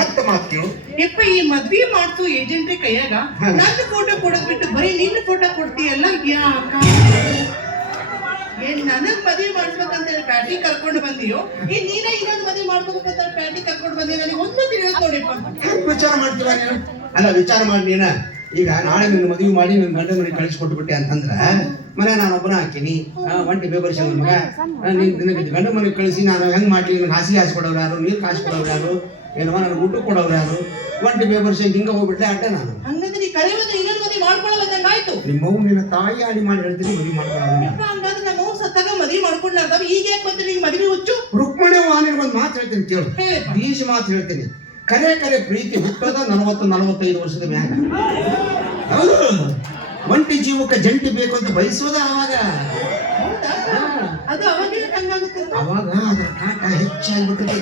ಹತ್ತು ಮಾತು ಯಪ್ಪ ಈ ಮದ್ವಿ ಮಾಡ್ಸು ಏಜೆಂಟ್ರಿ ಕೈಯಾಗ ನನ್ನ ಫೋಟೋ ಕೊಡೋದ್ ಬಿಟ್ಟು ಬರೀ ನಿನ್ನ ಫೋಟೋ ಕೊಡ್ತೀಯಲ್ಲ ಯಾಕ? ಏನ್ ನನಗ್ ಮದ್ವಿ ಮಾಡ್ಸ್ಬೇಕಂತ ಹೇಳಿ ಪ್ಯಾಟಿ ಕರ್ಕೊಂಡು ಬಂದಿಯೋ ಏನ್ ನೀನೇ ಇನ್ನೊಂದು ಮದ್ವಿ ಮಾಡ್ಬೇಕಂತ ಪ್ಯಾಟಿ ಕರ್ಕೊಂಡು ಬಂದಿ? ನನಗೆ ಒಂದು ತಿಳಿಯೋದು ನೋಡಿಪ್ಪ. ವಿಚಾರ ಮಾಡ್ತೀವ ನೀನು? ಅಲ್ಲ ವಿಚಾರ ಮಾಡಿ ನೀನ ಈಗ ನಾಳೆ ನಿನ್ನ ಮದುವೆ ಮಾಡಿ ನಿನ್ನ ಗಂಡ ಮನೆಗೆ ಕಳಿಸ್ಕೊಟ್ಬಿಟ್ಟೆ ಅಂತಂದ್ರ ಮನೆ ನಾನು ಒಬ್ಬನ ಹಾಕಿನಿ ಒಂಟಿ ಬೇಬರ್ಸಿ ಮಗ ನಿನ್ನ ಗಂಡ ಮನೆಗೆ ಕಳಿಸಿ ನಾನು ಹೆಂಗ್ ಮಾಡ್ಲಿ? ನನಗೆ ಹಾಸಿ ಕೊಡೋರು ಯಾರು, ನೀರು ಕಾಸು ಕೊಡೋರು ಯಾರು, ಏನವ ನನಗೆ ಊಟ ಕೊಡೋರು ಯಾರು? ಒಂಟಿ ಬೇಬರ್ಸಿ ಹಿಂಗ ಹೋಗ್ಬಿಟ್ಲೆ ಅಡ್ಡ ನಾನು. ಹಂಗಂದ್ರೆ ನೀ ಕಳೆಯೋದು ಇನ್ನೊಂದು ಮದ್ವಿ ಮಾಡ್ಕೊಳ್ಳೋದಂಗಾಯ್ತು. ನಿಮ್ಮವು ನಿನ್ನ ತಾಯಿ ಆಡಿ ಮಾಡಿ ಹೇಳ್ತೀನಿ ಮದುವೆ ಮಾಡ್ಕೊಳ್ಳೋದು. ಹಂಗಾದ್ರೆ ನಮ್ಮ ಸತ್ತಾಗ ಮದ್ವಿ ಮಾಡ್ಕೊಂಡ್ಲಾರ್ದವ ಈಗ ಯಾಕೆ ಬಂದ್ರೆ ನಿಂಗೆ ಮದ್ವೆ ಹುಚ್ಚು? ರುಕ್ಮಣಿ ಒಂದು ಮಾತು ಹೇಳ್ತೀನಿ ಕೇಳು, ಬೀಜ ಮಾತು ಹೇಳ್ತೀನಿ. ಕರೆ ಪ್ರೀತಿ ಹುಟ್ಟೋದ 40-45 ವರ್ಷದ ಮ್ಯಾಗ. ಹೌದು, ಒಂಟಿ ಜೀವಕ್ಕೆ ಜಂಟಿ ಬೇಕು ಅಂತ ಬಯಸೋದ ಅವಾಗ. ಅದು ಅವಾಗ ಅದ್ರ ಕಾಟ ಹೆಚ್ಚಾಗ್ಬಿಟ್ಟಿದೆ.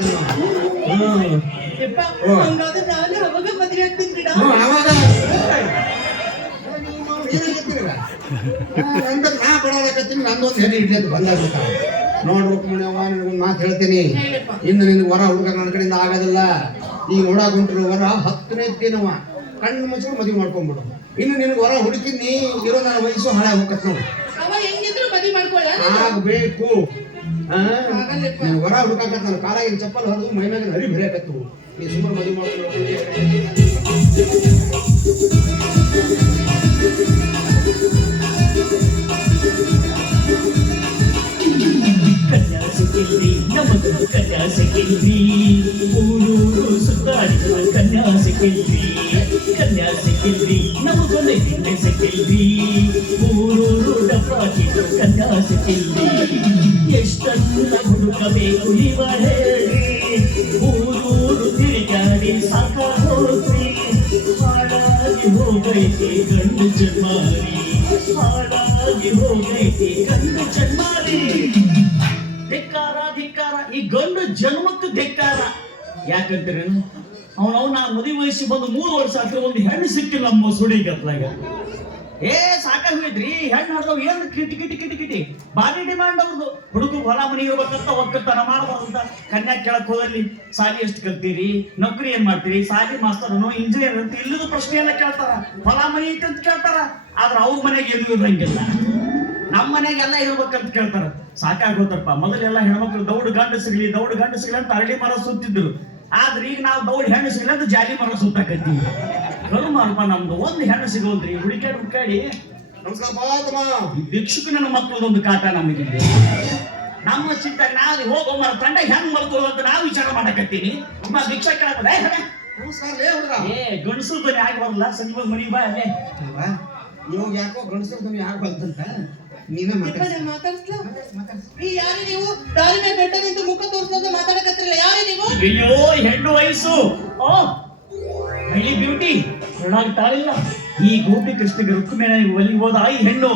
ನಾ ಬಡಾಡಕತ್ತೀನಿ, ನಂದೊಂದು ಹೆಣ್ಣು ಇಡ್ಲಿ ಅಂತ ಬಂದಾಗ್ಬಿಟ್ಟ. ನೋಡ್ ರುಕ್ಮಣಿಯವ್ವ, ನನಗೊಂದು ಮಾತು ಹೇಳ್ತೀನಿ, ಇನ್ನು ನಿನ್ ವರ ಹುಡುಗ ನನ್ನ ಕಡೆಯಿಂದ ಆಗೋದಿಲ್ಲ. ಈಗ ನೋಡಾಕೊಂಡ್ರು ವರ 10ನೇ ದಿನವ ಕಣ್ಣು ಮುಚ್ಕೊಂಡು ಮದುವೆ ಮಾಡ್ಕೊಂಡ್ಬಿಡು. ಇನ್ನು ನಿನಗೆ ವರ ಹುಡುಕಿನಿ ಇರೋ ನನ್ನ ವಯಸ್ಸು ಹಾಳಾಗಿ ಹೋಗತ್ ನೋಡು. ಆಗ್ಬೇಕು ವರ ಹುಡುಕಾಕತ್ ನನ್ನ ಕಾಲಾಗಿನ ಚಪ್ಪಲ್ ಹೊರದು ಮೈ ಮೇಲೆ ಹರಿ ಬೆರೆಯಕತ್ತು. ನೀ ಸುಮ್ಮನೆ ಮದುವೆ ಮಾಡ್ಕೊಂಡು ಕನ್ಯಾಸಿಕಿಲ್ರಿ ನಮಗೊಂದು ಕನ್ಯಾಸಿಕಿಲ್ರಿ, ಊರೂರು ಸುತ್ತಾಡಿದ ಕನ್ಯಾಸಿಕಿಲ್ರಿ. ಕನ್ಯಾಸಿಕಿಲ್ರಿ ನಮಗೊಂದು ಹೆಣ್ಣೆ ಸಿಕ್ಕಿಲ್ರಿ, ಊರೂರು ಡಪ್ಪಾಕಿದ್ರು ಕನ್ಯಾಸಿಕಿಲ್ರಿ. ಎಷ್ಟನ್ನ ಹುಡುಕಬೇಕು ಇವ ಹೇಳಿ, ಊರೂರು ತಿರುಗಾಡಿ ಸಾಕಾಗೋದ್ರಿ. ಹಾಳಾಗಿ ಹೋಗೈತಿ ಗಂಡು ಜನ್ಮಾರಿ, ಹಾಳಾಗಿ ಹೋಗೈತಿ ಗಂಡು ಜನ್ಮಾರಿ. ಧಿಕ್ಕಾರ ಧಿಕ್ಕಾರ, ಈ ಗಂಡು ಜನ್ಮಕ್ಕೆ ಧಿಕ್ಕಾರ. ಯಾಕಂತೀರೇನು? ಅವನವ್ ನಾನು ಮದುವೆ ವಯಸ್ಸಿ ಬಂದು 3 ವರ್ಷ ಆದ್ರೆ ಒಂದು ಹೆಣ್ಣು ಸಿಕ್ಕಿಲ್ಲ ನಮ್ಮ ಸುಡಿ ಗತ್ಲಾಗ. ಸಾಕಾಗೋಯ್ತ್ರಿ ಹೆಣ್ಣು ನೋಡ್ದವ್ ಏನು ಕಿಟಿ ಬಾರಿ ಡಿಮಾಂಡ್ ಅವ್ರದ್ದು. ಹುಡುಗ ಹೊಲ ಮನೆ ಇರ್ಬೇಕಂತ ಒಕ್ಕಲ್ತನ ಮಾಡಬಾರ್ದಂತ ಕನ್ಯಾ ಕೇಳಕ್ ಹೋದಲ್ಲಿ ಸಾಲಿ ಎಷ್ಟು ಕಲ್ತೀರಿ, ನೌಕರಿ ಏನ್ ಮಾಡ್ತೀರಿ, ಸಾಲಿ ಮಾಸ್ತರನು ಇಂಜಿನಿಯರ್ ಅಂತ ಇಲ್ಲದ ಪ್ರಶ್ನೆ ಎಲ್ಲ ಕೇಳ್ತಾರ. ಹೊಲ ಮನೆ ಐತೆ ಅಂತ ಕೇಳ್ತಾರ, ಆದ್ರೆ ಅವ್ರ ಮನೆಗೆ ಎಲ್ಲೂ ಇರಂಗಿಲ್ಲ. ನಮ್ಮ ಮನೆಗೆಲ್ಲ ಇರ್ಬೇಕಂತ ಕೇಳ್ತಾರ. ಸಾಕಾಗೋತಪ್ಪ. ಮೊದಲೆಲ್ಲ ಹೆಣ್ಮಕ್ಳು ದೌಡ್ ಗಂಡು ಸಿಗ್ಲಿ ಅಂತ ಅರಳಿ ಮರ ಸುತ್ತಿದ್ರು. ಆದ್ರೆ ಈಗ ನಾವು ದೌಡ್ ಹೆಣ್ಣು ಸಿಗ್ಲಿ ಅಂತ ಜಾಲಿ ಮರ ಸುತ್ತಾಕತ್ತೀವಿ. ಕರುಮಾರಪ್ಪ ನಮ್ದು ಒಂದು ಹೆಣ್ಣು ಸಿಗೋದ್ರಿ. ಹುಡುಕಾಡಿ ಭಿಕ್ಷುಕ ನನ್ನ ಮಕ್ಕಳದೊಂದು ಕಾಟ ನಮಗೆ. ನಮ್ಮ ಚಿಂತಾಗ ನಾವು ಹೋಗೋ ಮರ ತಂಡ ಹೆಂಗ್ ಮಾಡ್ಕೊಳ್ಳೋ ಅಂತ ನಾವು ವಿಚಾರ ಮಾಡಕತ್ತೀನಿ. ಭಿಕ್ಷಾ ಕೇಳತ್ತದ ಗಂಡಸರು ಧ್ವನಿ ಆಗಿ ಬರಲ್ಲ. ಸಂಜೆ ಮನಿ ಬಾ ಅಲ್ಲೇ. ಇವಾಗ ಯಾಕೋ ಗಂಡಸರು ಧ್ವನಿ ಆಗಿ ಬರ್ತಂತ ನೀನ ಯಾರು ನೀವು? ದಾರಿ ಮೇಲೆ ಬೆಟ್ಟ ನಿಂತು ಮುಖ ತೋರಿಸೋದು ಮಾತಾಡಕತ್ತಿರಲ್ಲ, ಯಾರು ನೀವು? ಅಯ್ಯೋ ಹೆಣ್ಣು ವಯಸ್ಸು, ಹಳ್ಳಿ ಬ್ಯೂಟಿ ತಾಳಿಲ್ಲ. ಈ ಗೋಪಿ ಕೃಷ್ಣಗೆ ರುಕ್ಮಿಣ ಒಲಿಗೆ ಹೋದ ಈ ಹೆಣ್ಣು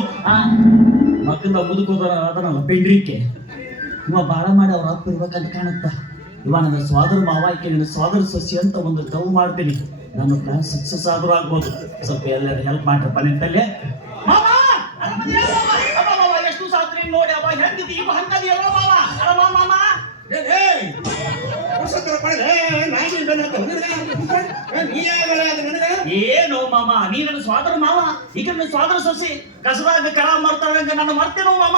ಮಕ್ಕಳ ಮುದುಕೋದ ಅದನ್ನಲ್ಲ ಪೆಂಡ್ರಿಕೆ. ಇವ ಬಾಳ ಮಾಡಿ ಅವ್ರ ಅಪ್ಪ ಇರ್ಬೇಕಂತ ಕಾಣುತ್ತ. ಇವ ನನ್ನ ಸ್ವಾದರ ಮಾವಾಯ್ಕೆ ನನ್ನ ಸ್ವಾದರ ಸೊಸಿ ಅಂತ ಒಂದು ಡವ್ ಮಾಡ್ತೀನಿ. ನನ್ನ ಪ್ಲಾನ್ ಸಕ್ಸಸ್ ಆದ್ರೂ ಆಗ್ಬೋದು. ಸ್ವಲ್ಪ ಎಲ್ಲರೂ ಹೆಲ್ಪ್ ಮಾಡ್ರಪ್ಪ ನಿಂತಲ್ಲೇ. ಎಷ್ಟು ಸಾತ್ರಿ ನೋಡಿ ಅವ ಹೆಂಗದಿ ಇವ ಹಂಗದಿ ಅಲ್ಲ ಮಾವ. ಅಲ್ಲ ಮಾಮ ಏನೋ ಮಾಮ, ನೀ ನನ್ನ ಸ್ವಾದರ ಮಾವ, ಈಗ ನನ್ನ ಸ್ವಾದರ ಸೊಸಿ. ಕಸದಾಗ ಕರ ಮಾಡ್ತಾಳೆ ನನ್ನ ಮರ್ತೇನೋ ಮಾಮ.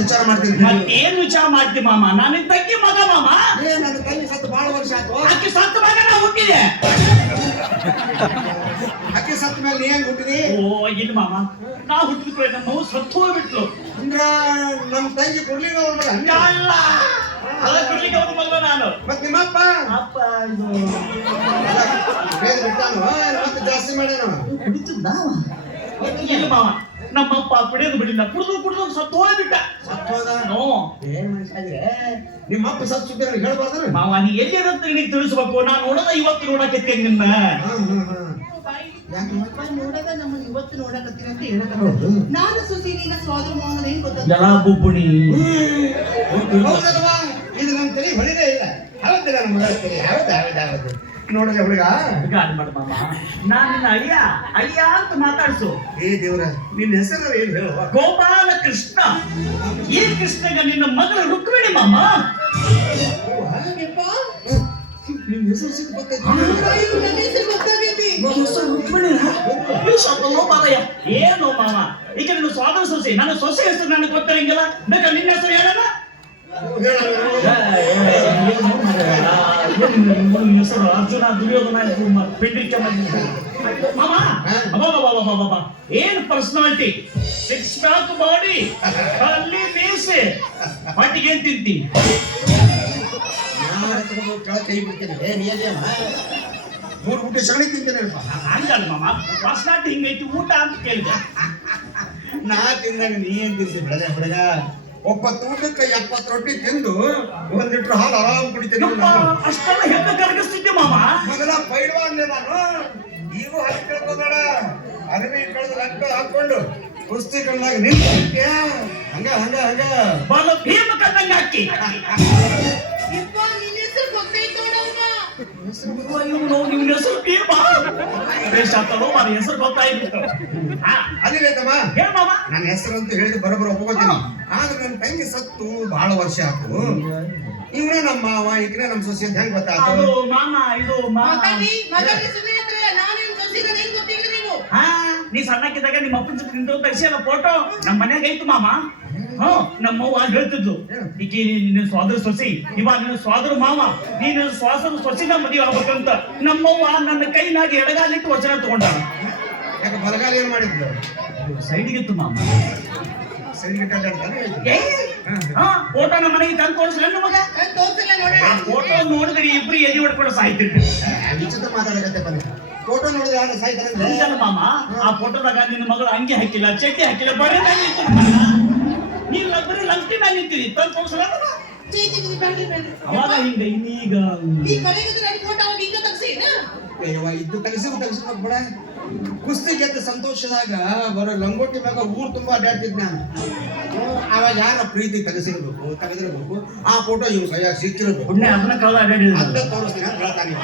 ವಿಚಾರ ಮಾಡ್ತೀನಿ. ಮತ್ತೇನ್ ವಿಚಾರ ಮಾಡ್ತಿ ಮಾಮ? ನಾನು ತಂಗಿ ಮಗ ಮಾಮ. ನನ್ನ ತಂಗಿ ಸತ್ತು ಬಹಳ ವರ್ಷ ಆಯ್ತು. ಆಕೆ ಸತ್ತ ಮಗ ನಾ ಹುಟ್ಟಿದೆ. ಆಕೆ ಸತ್ತ ಮೇಲೆ ನೀ ಹೆಂಗ್ ಹುಟ್ಟಿದಿ? ಇಲ್ಲ ಮಾಮ, ನಾ ಹುಟ್ಟಿದ ನಮ್ಮ ಸತ್ತು ಹೋಗ್ಬಿಟ್ಲು. ಅಂದ್ರ ನಮ್ಮ ತಂಗಿ ಕೊಡ್ಲಿಕ್ಕೆ ಅವ್ರ ಮಗ ಅಲ್ಲ, ಅದ ಕೊಡ್ಲಿಕ್ಕೆ ಅವ್ರ ಮಗ ನಾನು. ಮತ್ ನಿಮ್ಮಪ್ಪ ಅಪ್ಪ ಇದು ಬಿಟ್ಟಾನು ಮತ್ತೆ ಜಾಸ್ತಿ ಮಾಡ್ಯಾನ. ಕುಡಿತದ ಇಲ್ಲ ಮಾವ, ನಮ್ಮಪ್ಪ ಕುಡಿಯೋದು ಬಿಡಿಲ್ಲ. ಕುಡಿದು ಸತ್ತು ಹೋಗ್ಬಿಟ್ಟ. ನಿಮ್ಮಪ್ಪ ಸತ್ತು ಸುದ್ದಿ ನನಗೆ ಹೇಳ್ಬಾರ್ದ ಮಾವ. ನೀ ಎಲ್ಲಿರಂತ ನಿನಗೆ ತಿಳಿಸ್ಬೇಕು. ನಾನು ನೋಡೋದ ಇವತ್ತು ನೋಡಕತ್ತೇನೆ ನಿನ್ನ. ನೋಡದ ನಮ್ಮ ಇವತ್ತು ನೋಡಕತ್ತೀನಿ ಅಂತ ಹೇಳಕತ್ತ. ನಾನು ಸುಸಿ ನಿನ್ನ ಸ್ವಾದರ ಮಾವನ ಏನ್ ಗೊತ್ತ? ಜಲ ಬುಬ್ಬುಣಿ ಇದು ನನ್ನ ತಲೆ ಹೊಳಿದೇ ಇಲ್ಲ. ಹೌದಿಲ್ಲ ನಮ್ಮ ತಲೆ. ಹೌದು ನೋಡಿದ್ರೆ ಹುಡುಗ ಮಾಡ ಮಾಮ, ನಾನು ನಿನ್ನ ಅಳಿಯ ಅಂತ ಮಾತಾಡ್ಸು. ಏ ದೇವ್ರ, ನಿನ್ನ ಹೆಸರು ಏನು ಹೇಳುವ? ಗೋಪಾಲ ಕೃಷ್ಣ. ಈ ಕೃಷ್ಣಗ ನಿನ್ನ ಮಗಳ ರುಕ್ಮಿಣಿ ಮಾಮ. ಯಪ್ಪ ನಿನ್ ಹೆಸರು ಸಿಟ್ಟು ಗೊತ್ತೈತಿ ಇವ್ರು ನನ್ನ ಹೆಸರು ಗೊತ್ತಾಗೈತಿ. ಏನು ಮಾಮ, ಈಗ ನಿನ್ನ ಸ್ವಾದರ ಸೊಸೆ, ನನ್ನ ಸೊಸೆ ಹೆಸರು ನನಗೆ ಗೊತ್ತಿರಂಗಿಲ್ಲ. ಬೇಕಾ ನಿನ್ನ ಹೆಸರು ಹೇಳೋಣ? ಹೆಸರು ಅರ್ಜುನ, ದುರ್ಯೋಧನ, ಪಿಂಡಿಕೆ ಮಾಮ. ಅಬ್ಬಬ್ಬಬ್ಬಬ್ಬಬ್ಬ. ಏನ್ ಪರ್ಸನಾಲಿಟಿ, 6 ಪ್ಯಾಕ್ ಬಾಡಿ, ಅಲ್ಲಿ ಮೀಸೆ, ಹೊಟ್ಟಿಗೆ ಏನ್ ತಿಂತಿ? ಕೆಳ ಕೈ ಬಿಡ್ತೇನೆ ನೀ ಅದೇನ 3 ಗುಡ್ಡೆ ಸಗಣಿ ತಿಂತೇನೆ ಹಂಗಲ್ಲ ಮಾಮ, ಪರ್ಸನಾಲಿಟಿ ಹಿಂಗೈತಿ ಊಟ ಅಂತ ಕೇಳಿದೆ. ನಾ ತಿಂದಾಗ ನೀ ಏನ್ ತಿಂತಿ ಬಿಡದೆ ಹುಡುಗ. 90 ಊಟಕ್ಕೆ 70 ರೊಟ್ಟಿ ತಿಂದು 1 ಲೀಟರ್ ಹಾಲು ಆರಾಮ್ ಕುಡಿತೇನೆ ಅಷ್ಟೆಲ್ಲ ಹೆಂಗ ಕರಗಿಸ್ತಿದ್ದೆ ಮಾಮ. ಮೊದಲ ಪೈಲ್ವಾನ್ಲೆ ನಾನು. ಈಗೂ ಹತ್ತಿ ಕೇಳ್ಕೋಬೇಡ, ಅರಬಿ ಕಳೆದು ಲಕ್ಕ ಹಾಕೊಂಡು ಕುಸ್ತಿ ಕಣ್ಣಾಗ ನಿಂತ ಹಂಗ ಹಂಗ ಹಂಗ ಬಲ ಭೀಮ ಕಣ್ಣಂಗ ಹಾಕಿ. ಯಪ್ಪ ನಿನ್ನ ಹೆಸರು ಗೊತ್ತೈತೋ ನವ್ನ. ನಿನ್ನ ಹೆಸರು ಭೀಮ. ಬೇಷ್ ಆತಲ್ಲೋ ಮಾರ, ಹೆಸರು ಗೊತ್ತಾಯ್ತು. ಅದಿಲ್ಲ ತಮ್ಮ, ಹೇಳ ಮಾಮ. ನನ್ನ ಹೆಸರು ಅಂತ ಹೇಳಿದ್ರೆ ಬರೋಬ್ಬರ ಒಪ್ಕೋತೀನಿ. ಆದ್ರೆ ನನ್ನ ತಂಗಿ ಸತ್ತು ಬಹಳ ವರ್ಷ ಆಯ್ತು. ಇವನೇ ನಮ್ಮ ಮಾವ, ಈಗನೇ ನಮ್ಮ ಸೊಸೆ ಅಂತ ಹೆಂಗ್ ಗೊತ್ತಾಯ್ತು? ಅದು ಮಾಮ, ಇದು ಮಾತಾಡಿ ಸುಮ್ಮನೆ ಹತ್ರ ನಾನೇನ್ ಸೊಸಿನ ಹೆಂಗ್ ಗೊತ್ತಿಲ್ಲ ನೀವು. ನೀ ಸಣ್ಣಕ್ಕಿದ್ದಾಗ ನಿಮ್ಮ ಅಪ್ಪನ ಜೊತೆ ನಿಂತು ತೆಗಿಸಿಲ್ಲ ಫೋಟೋ ನಮ್ಮ ಮನ್ಯಾಗ ಐತು ಮಾಮ. ನಮ್ಮವ್ವ ಹೇಳ್ತಿದ್ಲು, ಈಕಿ ನಿನ್ನ ಸ್ವಾದರ ಸೊಸಿ, ಇವಾಗ ನಿನ್ನ ಸ್ವಾದರ ಮಾವ, ನೀನು ಸ್ವಾದರ ಸೊಸಿನ ಮದುವೆ ಆಗ್ಬೇಕಂತ ನಮ್ಮವ್ವ ನನ್ನ ಕೈ ಮ್ಯಾಗ ಎಡಗಾಲಿಟ್ಟು ವಚನ ತಗೊಂಡಾಳ. ಯಾಕೆ ಬಲಗಾಲ ಏನ್ ಮಾಡಿದ್ಲು? ಸೈಡ್ಗಿತ್ತು ಮಾಮ. ಸೈಡ್ಗೆ ಫೋಟೋ ನಮ್ಮ ಮನೆಗೆ ತಂದು ತೋರಿಸ್ಲ ನಮಗ. ತೋರ್ಸಿಲ್ಲ ನೋಡೋಣ. ಫೋಟೋ ನೋಡಿದ್ರೆ ಇಬ್ರು ಎದಿ ಹೊಡ್ಕೊಂಡು ಸಾಯ್ತಿದ್ರು. ವಿಚಿತ್ರ ಮಾತಾಡಕತ್ತೆ ಬನ್ನಿ. ಫೋಟೋ ನೋಡಿದ್ರೆ ಯಾರು ಸಾಯ್ತಾರೆ? ಹಂಗಲ್ಲ ಮಾಮ, ಆ ಫೋಟೋದಾಗ ನಿನ್ನ ಮಗಳು ಅಂಗಿ ಹಾಕಿಲ್ಲ, ಚಡ್ಡಿ ಹಾಕಿಲ್ಲ, ಬರೀ ನೀನ್ ಬರೀ ಲಂಕಿ ಮ್ಯಾಗ ನಿಂತೀರಿ. ತಂದು ತೋರಿಸಲ ಅವಾಗ ಹಿಂಗ ಇನ್ನೀಗ ಈ ಮನೆಗೆ ನನ್ನ ಫೋಟೋ ಅವಾಗ ಹಿಂಗ ತಗ್ಸಿನ. ಇದ್ದು ತೆಗಿಸ್ಬೇಕು ಬಿಡ. ಕುಸ್ತಿ ಗೆದ್ದ ಸಂತೋಷದಾಗ ಬರೋ ಲಂಗೋಟಿ ಮ್ಯಾಗ ಊರ್ ತುಂಬಾ ಅಡ್ಡಾಡ್ತಿದ್ ನಾನು. ಅವಾಗ ಯಾರ ಪ್ರೀತಿ ತೆಗೆದಿರ್ಬೇಕು. ಆ ಫೋಟೋ ಇವ್ರು ಕೈಯಾಗ ಸಿಕ್ಕಿರ್ಬೇಕು. ಪುಣ್ಯ ಅದನ್ನ ಕಳ್ಳ ಅದನ್ನ ತೋರಿಸ್ತೀನಿ ಅಂತ ಹೇಳ್ತಾನೆ.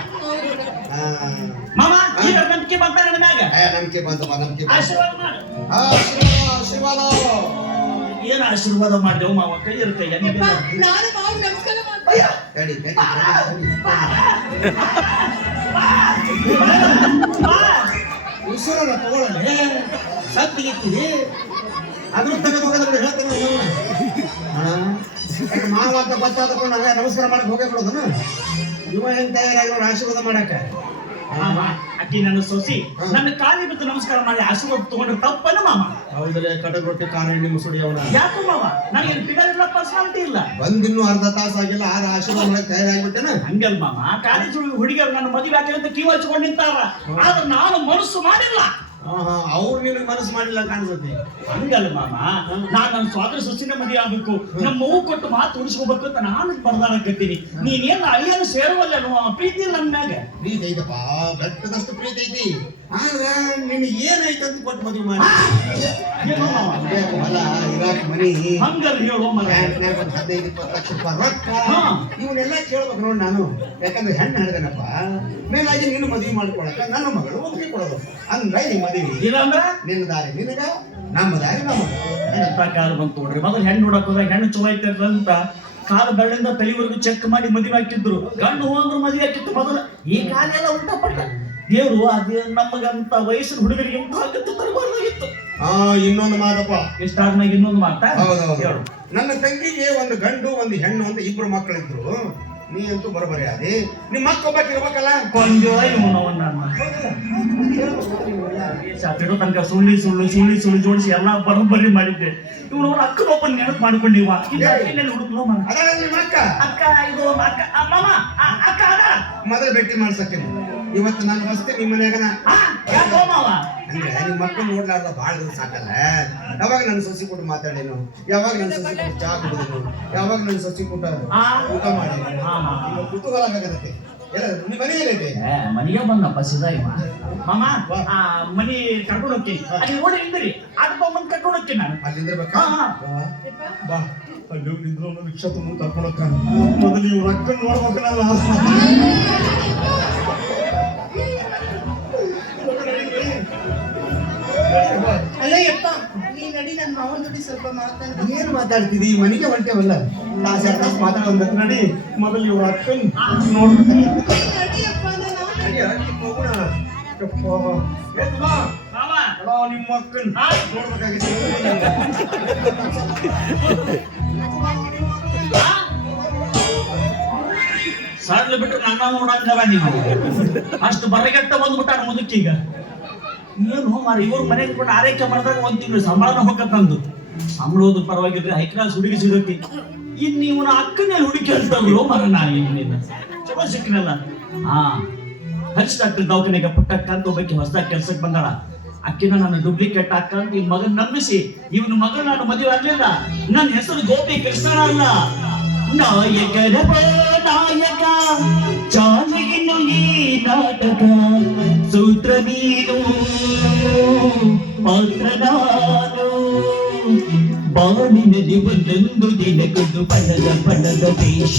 ಮಾಮ, ಈಗ ನಂಬಿಕೆ ಬಂತ ನನ್ನ ಮ್ಯಾಗ. ನಂಬಿಕೆ ಬಂತಪ್ಪ, ನಂಬಿಕೆ ಆಶೀರ್ವಾದ ಮಾಡು. ಆಶೀರ್ವಾದ. ಏನ್ ಆಶೀರ್ವಾದ ಮಾಡಿದೆವು ಮಾವ? ಕೈ ಇರುತ್ತೆ ಯಪ್ಪ ನಾನು ಮಾವು ನಮಸ್ಕಾರ ಮಾಡ್ತೀನಿ. ತಡಿ ಉಸಿರನ್ನ ತಗೊಳ್ಳಲೆ ಸತ್ತಿಗಿತ್ತೀವಿ. ಅದ್ರ ತೆಗೆದು ಹೋಗೋದ್ರೆ ಹೇಳ್ತೇನೆ ಮಾವ ಅಂತ ಗೊತ್ತಾದಕೊಂಡು ನಾವೇ ನಮಸ್ಕಾರ ಮಾಡಕ್ ಹೋಗೇ ಬಿಡೋದನ್ನ. ಇವ ಹೆಂಗ್ ತಯಾರಾಗಿ ಆಶೀರ್ವಾದ ಮಾಡಕ? ಅಕ್ಕಿ ನನ್ನ ಸೊಸಿ ನನ್ನ ಕಾಲಿ ಬಿದ್ದು ನಮಸ್ಕಾರ ಮಾಡಿ ಆಶೀರ್ವಾದ ತಗೊಂಡ್ರೆ ತಪ್ಪನ ಮಾಮ? ಹೌದ್ರೆ ಕಟಕ್ ರೊಟ್ಟಿ ಖಾರ ಎಣ್ಣೆ ಮುಸುಡಿ ಅವನ. ಯಾಕೆ ಮಾವ? ನನಗೆ ಫಿಗರ್ ಇಲ್ಲ, ಪರ್ಸನಾಲಿಟಿ ಇಲ್ಲ. ಬಂದಿನ್ನೂ ಅರ್ಧ ತಾಸಾಗಿಲ್ಲ, ಆಗ ಆಶೀರ್ವಾದ ಮಾಡಕ್ ತಯಾರಾಗ್ಬಿಟ್ಟೆನ. ಹಂಗಲ್ ಮಾಮ, ಕಾಲೇಜ್ ಹುಡುಗಿಯರು ನನ್ನ ಮದುವೆ ಹಾಕಿ ಅಂತ ಕಿವಿ ಹಚ್ಕೊಂಡು ನಿಂತಾರ. ಆದ್ರೆ ನಾನು ಮನಸ್ಸು ಮಾಡಿಲ್ಲ. ಅವ್ರು ನಿನಗೆ ಮನಸ್ಸು ಮಾಡಿಲ್ಲ ಕಾಣಿಸುತ್ತೆ. ಹಂಗಲ್ಲ ಮಾಮ, ನಾನ್ ನನ್ನ ಸ್ವಾದ್ರ ಸೊಸಿನ ಮದುವೆ ಆಗ್ಬೇಕು, ನಮ್ಮ ಮಗು ಕೊಟ್ಟು ಮಾತು ಉಳಿಸ್ಕೋಬೇಕು ಅಂತ ನಾನು ಬರ್ದಾರಕತ್ತೀನಿ. ನೀನೇನು ಅಳಿಯನು ಸೇರುವಲ್ಲ ಪ್ರೀತಿ ಇಲ್ಲ ನನ್ನ ಮ್ಯಾಗ. ಪ್ರೀತಿ ಐತಪ್ಪ, ಬೆಟ್ಟದಷ್ಟು ಪ್ರೀತಿ ಐತಿ. ಆದ್ರೆ ನಿನ್ ಏನೈತೆ ಅಂತ ಕೊಟ್ಟು ಮದುವೆ ಮಾಡಿ. ಹೊಲ, ಇರಾಕ್ ಮನಿ, ಹಂಗಲ್ಲ ಹೇಳೋ ಮರ. 15-20 ಲಕ್ಷ ರೂಪಾಯಿ ರೊಕ್ಕ, ಇವನ್ನೆಲ್ಲ ಕೇಳ್ಬೇಕು ನೋಡಿ ನಾನು. ಯಾಕಂದ್ರೆ ಹೆಣ್ಣು ಹೇಳ್ದೇನಪ್ಪ, ಮೇಲಾಗಿ ನಿನ್ನ ಮದುವೆ ಮಾಡ್ಕೊಳಕ ನನ್ನ ಮಗಳು ಒಪ್ಪಿಗೆ ಕೊಡೋದು. ಅಂದ್ರೆ ನಿಮ್ಮ ಮದುವೆ ಇಲ್ಲಾಂದ್ರ ನಿನ್ನ ದಾರಿ ನಿನಗ, ನಮ್ಮ ದಾರಿ ನಮಗ. ಎಂತ ಕಾಲ ಬಂತು ನೋಡ್ರಿ. ಮೊದಲು ಹೆಣ್ಣು ನೋಡಕ್ ಹೋದಾಗ ಹೆಣ್ಣು ಚಲೋ ಐತೆ ಅಂತ ಕಾಲ ಬೆಳ್ಳಿಂದ ತಲೆವರೆಗೂ ಚೆಕ್ ಮಾಡಿ ಮದುವೆ ಹಾಕಿದ್ರು. ಗಂಡು ಹೋದ್ರು ಮದುವೆ ಹಾಕಿತ್ತು ಮೊದಲು. ಈ ಕಾಲ ಎಲ್ಲ ಉಲ್ಟಾ ಪಟ್ಟ. ದೇವ್ರು ಅದೇ ನಮಗಂತ ವಯಸ್ಸಿನ ಹುಡುಗರಿಗೆ ಎಂತ ಹಾಕತ್ತು ತರಬಾರ್ದಾಗಿತ್ತು. ಇನ್ನೊಂದು ಮಾತಪ್ಪ, ಇಷ್ಟಾದ್ಮೇಲೆ ಇನ್ನೊಂದು ಮಾತಾ. ಹೌದೌದು. ನನ್ನ ತಂಗಿಗೆ ಒಂದು ಗಂಡು ಒಂದು ಹೆಣ್ಣು ಅಂತ 2 ಮಕ್ಕಳಿದ್ರು. ನೀ ಅಂತೂ ಬರೋಬರಿ ಅದೇ. ನಿಮ್ಮ ಮಕ್ಕ ಒಬ್ಬಾಕಿ ಇರ್ಬೇಕಲ್ಲ. ಕೊಂಜೋ ಇವನವನ್ನ ತಿಳೋ ತನಕ ಸುಳ್ಳಿ ಜೋಡಿಸಿ ಎಲ್ಲಾ ಬರೋಬ್ಬರಿ ಮಾಡಿದ್ದೆ. ಇವನವರ ಅಕ್ಕನೊಬ್ಬನ ನೆನಪು ಮಾಡ್ಕೊಂಡಿವ. ಹುಡುಕ್ಲೋ ಅದ ನಿಮ್ಮ ಅಕ್ಕ. ಅಕ್ಕ ಇದು ಅಕ್ಕ ಮಾಮ ಅಕ್ಕ ಅದ ಮೊದಲು ಭೇಟಿ ಮಾಡ್ಸಕ್ಕೆ ಇವತ್ತು ನಾನು ಬಸ್ತೆ ನಿಮ್ಮ ಮನ್ಯಾಗನ. ಯಾಕೋ ಮಾವ? ಅಂದ್ರೆ ನಿಮ್ಮ ಮಕ್ಕಳು ನೋಡ್ಲಾರ್ದ ಭಾಳ ದಿವಸ ಸಾಕಲ್ಲ. ಯಾವಾಗ ನನ್ನ ಸೊಸಿ ಕೊಟ್ಟು ಮಾತಾಡೇನು, ಯಾವಾಗ ನನ್ನ ಸೊಸಿ ಕೊಟ್ಟು ಚಾ ಕುಡಿದೇನು, ಯಾವಾಗ ನನ್ನ ಸೊಸಿ ಕೊಟ್ಟು ಊಟ ಮಾಡಿ ಕುತೂಹಲ ಆಗತ್ತೆ. ನಿಮ್ಮ ಮನೆ ಏನಿದೆ? ಮನೆಗೆ ಬಂದಪ್ಪ ಸಿದ ಇವ ಮಾಮ. ಮನಿ ಕರ್ಕೊಂಡು ಹೋಗ್ತೀನಿ. ಅಲ್ಲಿ ನೋಡಿ ನಿಂದ್ರಿ, ಆಟೋಮಂದ್ ಕರ್ಕೊಂಡು ಹೋಗ್ತೀನಿ ನಾನು. ಅಲ್ಲಿಂದ ಬೇಕಾ ಬಾ. ಅಲ್ಲಿ ನಿಂದ್ರು ರಿಕ್ಷಾ ತುಂಬ ಕರ್ಕೊಂಡೋಗ. ಮೊದಲು ಇವ್ರ ಅಕ್ಕನ ನೋಡ್ಬೇಕಲ್ಲ. ಅಲ್ಲ ಯಪ್ಪ, ನೀನ್ ನಡಿ ನನ್ನ ಮಾವನ ಜೊತೆ ಸ್ವಲ್ಪ ಮಾತಾಡ್ತೀನಿ. ಏನ್ ಮಾತಾಡ್ತಿದಿ ಮನೆಗೆ ಹೊಂಟೇವಲ್ಲ ತಾಸ ಎರಡು ತಾಸು ಮಾತಾಡೋದ ನಡಿ ಮೊದಲು ಇವ್ರ ಅಕ್ಕನ್ ನೋಡ್ಬೇಕು ನಡಿಯಪ್ಪ ನಿಮ್ಮ ಅಕ್ಕನ್ ನೋಡ್ಬೇಕಾಗಿತ್ತು ಸಡ್ಲು ಬಿಟ್ರೆ ನನ್ನ ನೋಡಂಗವ ನೀವು ಅಷ್ಟು ಬರಗೆಟ್ಟ ಬಂದ್ಬಿಟ್ಟಾನ ಮುದುಕೀಗ ಏನು ಮಾರಿ ಇವ್ರ ಮನೆಗೆ ಕೊಟ್ಟು ಆರೈಕೆ ಮಾಡಿದಾಗ ಒಂದ್ ತಿಂಗಳು ಸಂಬಳನ ಹೋಗತ್ತಂದು ಸಂಬಳೋದು ಪರವಾಗಿದ್ರೆ ಹೈಕ್ಲಾಸ್ ಹುಡುಗಿ ಸಿಗತಿ ಇನ್ನು ಇವನ ಅಕ್ಕನೇ ಹುಡುಕಿ ಅಂತವ್ರು ಮರ ನಾನು ಚಲೋ ಸಿಕ್ಕಿನಲ್ಲ ಹಾ ಹರ್ಷ ಡಾಕ್ಟರ್ ದವಾಖಾನೆಗೆ ಪುಟ್ಟಕ್ಕ ಅಂತ ಒಬ್ಬಕ್ಕೆ ಹೊಸದಾಗಿ ಕೆಲ್ಸಕ್ಕೆ ಬಂದಾಳ ಅಕ್ಕಿನ ನಾನು ಡೂಪ್ಲಿಕೇಟ್ ಅಕ್ಕ ಅಂತ ಈ ಮಗನ್ ನಂಬಿಸಿ ಇವನ ಮಗನ ನಾನು ಮದುವೆ ಆಗ್ಲಿಲ್ಲ ನನ್ನ ಹೆಸರು ಗೋಪಿ ಕೃಷ್ಣ ಅಲ್ಲ ನಾಯಕರ ನಾಯಕ ಚಾಲಗಿನು ಈ ನಾಟಕ ಸೂತ್ರ ನೀನು ಪಾತ್ರ ನಾನು ಬಾಳಿನಲ್ಲಿ ಒಂದೊಂದು ದಿನಕ್ಕೊಂದು ಬಣ್ಣದ ವೇಷ